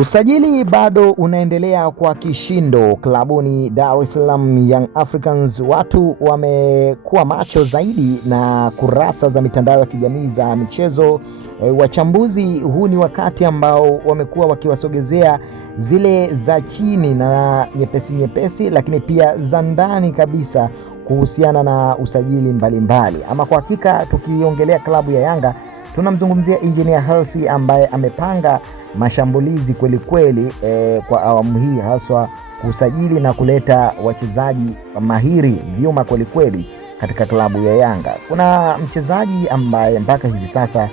Usajili bado unaendelea kwa kishindo klabuni Dar es Salaam Young Africans. Watu wamekuwa macho zaidi na kurasa za mitandao ya kijamii za michezo. Wachambuzi, huu ni wakati ambao wamekuwa wakiwasogezea zile za chini na nyepesi, lakini pia za ndani kabisa kuhusiana na usajili mbalimbali. Ama kwa hakika tukiongelea klabu ya Yanga, tunamzungumzia Engineer Hersi ambaye amepanga mashambulizi kweli kwa awamu hii, haswa kusajili na kuleta wachezaji mahiri vyuma kweli katika klabu ya Yanga. Kuna mchezaji ambaye mpaka hivi sasa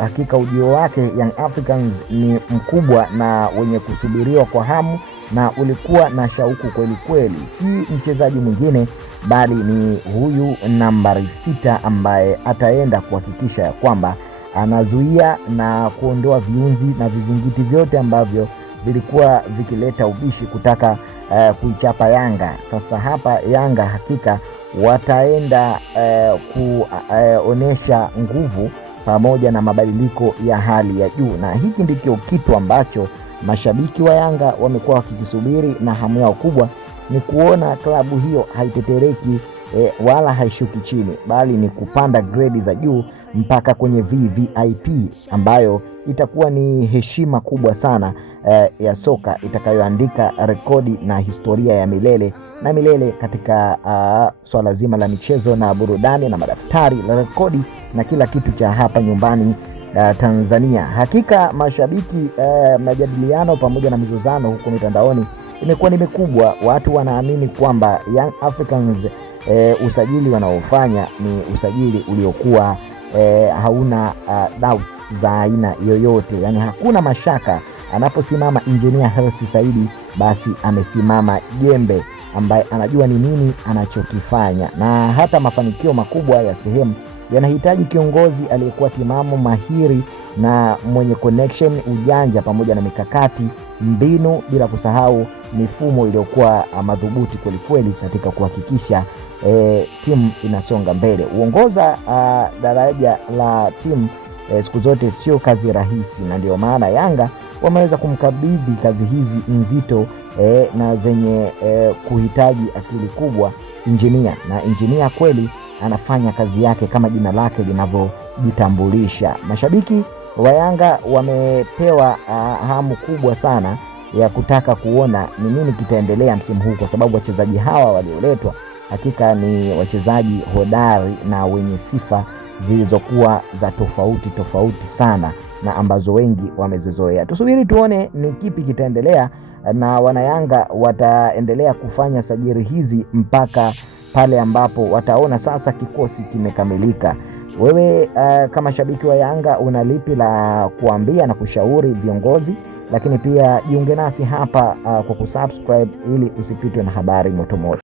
hakika ujio wake Young Africans ni mkubwa na wenye kusubiriwa kwa hamu na ulikuwa na shauku kweli. Si mchezaji mwingine bali ni huyu nambari 6 ambaye ataenda kuhakikisha ya kwamba anazuia na kuondoa viunzi na vizingiti vyote ambavyo vilikuwa vikileta ubishi kutaka kuichapa Yanga. Sasa hapa Yanga hakika wataenda kuonesha nguvu pamoja na mabadiliko ya hali ya juu, na hiki ndicho kitu ambacho mashabiki wa Yanga wamekuwa wakikisubiri, na hamu yao kubwa ni kuona klabu hiyo haitetereki wala haishuki chini, bali ni kupanda grade za juu mpaka kwenye VVIP, ambayo itakuwa ni heshima kubwa sana ya soka itakayoandika rekodi na historia ya milele na milele katika swala zima la michezo na burudani na madaftari la rekodi na kila kitu cha hapa nyumbani Tanzania. Hakika mashabiki, majadiliano pamoja na mizozano huko mitandaoni imekuwa ni mikubwa. Watu wanaamini kwamba Young Africans usajili wanaofanya ni usajili uliokuwa hauna doubts za aina yoyote. Yani hakuna mashaka anaposimama Engineer Hersi Said, basi amesimama jembe ambaye anajua ni nini anachokifanya, na hata mafanikio makubwa ya sehemu yanahitaji kiongozi aliyekuwa timamu, mahiri na mwenye connection, ujanja pamoja na mikakati, mbinu, bila kusahau mifumo iliyokuwa madhubuti kweli katika kuhakikisha timu inasonga mbele. Uongoza daraja la timu siku zote sio kazi rahisi, na ndio maana Yanga wameweza kumkabidhi kazi hizi nzito na zenye kuhitaji akili kubwa Engineer, na Engineer kweli anafanya kazi yake kama jina lake linavyojitambulisha. Mashabiki wa Yanga wamepewa hamu kubwa sana ya kutaka kuona ni nini kitaendelea msimu huu, kwa sababu wachezaji hawa walioletwa hakika ni wachezaji hodari na wenye sifa zilizokuwa za tofauti sana na ambazo wengi wamezizoea. Tusubiri tuone ni kipi kitaendelea, na wanayanga wataendelea kufanya sajili hizi mpaka pale ambapo wataona sasa kikosi kimekamilika. Wewe kama shabiki wa Yanga una lipi la kuambia na kushauri viongozi? Lakini pia jiunge nasi hapa kwa kusubscribe ili usipitwe na habari moto.